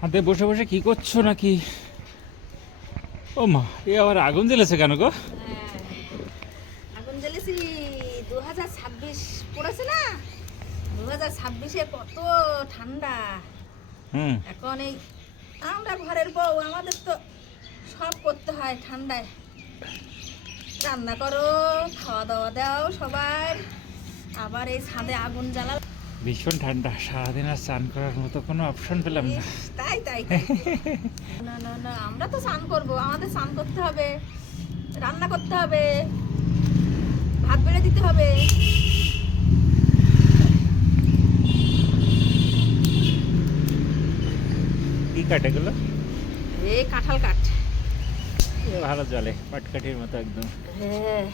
হাতে বসে বসে কি করছ নাকি? ও মা এ আবার আগুন জ্বেলেছে কেন গো? হ্যাঁ। আগুন জ্বেলেছি। দু হাজার ছাব্বিশ পড়েছে না? দু হাজার ছাব্বিশে কত ঠান্ডা। হুম। এখন এই আমরা ঘরের বউ আমাদের তো সব করতে হয় ঠান্ডায়। রান্না করো খাওয়া দাওয়া দাও সবার আবার এই ছাদে আগুন জ্বালা ভীষণ ঠান্ডা সারাদিন আর স্নান করার মতো কোনো অপশন পেলাম না। তাই তাই। না না না আমরা তো স্নান করব আমাদের স্নান করতে হবে রান্না করতে হবে ভাত বেড়ে দিতে হবে। কি কাটে গুলো এই কাঁঠাল কাঠ। এ ভালো জলে পাটকাঠির মতো একদম। হ্যাঁ।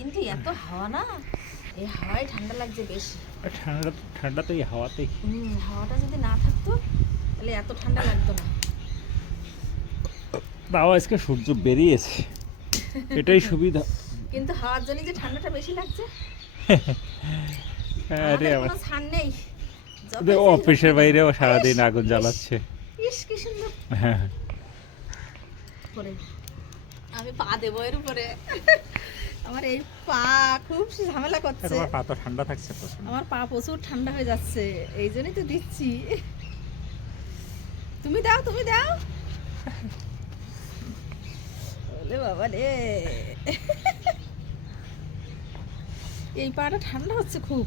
কিন্তু এত হাওয়া না? এই হাওয়ায় ঠান্ডা লাগছে বেশি। ঠান্ডা ঠান্ডা তো এই হাওয়াতেই। হুম হাওয়াটা যদি না থাকতো তাহলে এত ঠান্ডা লাগতো না। তাও আজকে সূর্য বেরিয়েছে। এটাই সুবিধা। কিন্তু হাওয়ার জন্য যে ঠান্ডাটা বেশি লাগছে আরে আমার ছাড় নেই। অফিসের বাইরেও সারাদিন আগুন জ্বালাচ্ছে। ইস কি সুন্দর। হ্যাঁ। আমি পা দেবো এর উপরে। আমার এই পা খুব ঝামেলা করছে। তোমার পা তো ঠান্ডা থাকছে তো আমার পা প্রচুর ঠান্ডা হয়ে যাচ্ছে এই জন্যই তো দিচ্ছি। তুমি দাও তুমি দাও। বলে বাবা রে। এই পাটা ঠান্ডা হচ্ছে খুব।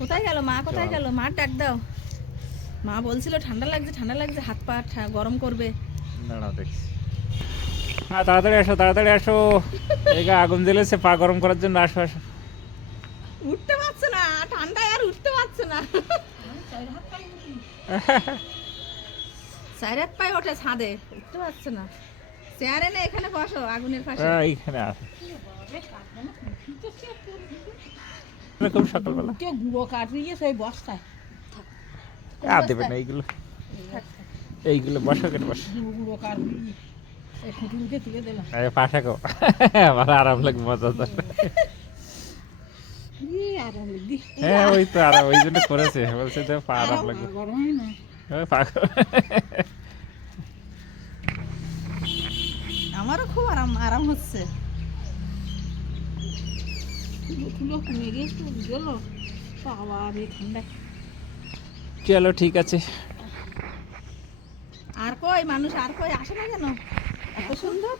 কোথায় গেল মা কোথায় গেল? মা ডাক দাও। মা বলছিল ঠান্ডা লাগছে ঠান্ডা লাগছে হাত পা গরম করবে। দাঁড়াও দেখছি। হ্যাঁ তাড়াতাড়ি আসো তাড়াতাড়ি আসো। এগা আগুন জ্বেলেছে পা গরম করার জন্য আসো আসো। উঠতে পারছে না ঠান্ডায় আর উঠতে পারছে না। চার হাত পায়ে ওঠে ছাদে উঠতে পারছে না। চেয়ারে না এখানে বসো আগুনের পাশে। এইখানে আসো। খুব সকালবেলা। কে গুঁড়ো কাটিয়ে সেই বস্তায়। আর দেবে না এইগুলো। এইগুলো বসো কেন বসো। গুঁড়ো গুঁড়ো আরাম মজা আরাম হ্যাঁ ওই তো আরাম ওই জন্য করেছে। বলছে যে পা আরাম লাগবে। গরম হয় আমারও খুব আরাম আরাম হচ্ছে। চলো ঠিক আছে। আর কই মানুষ আর কই আসে না কেন? এত সুন্দর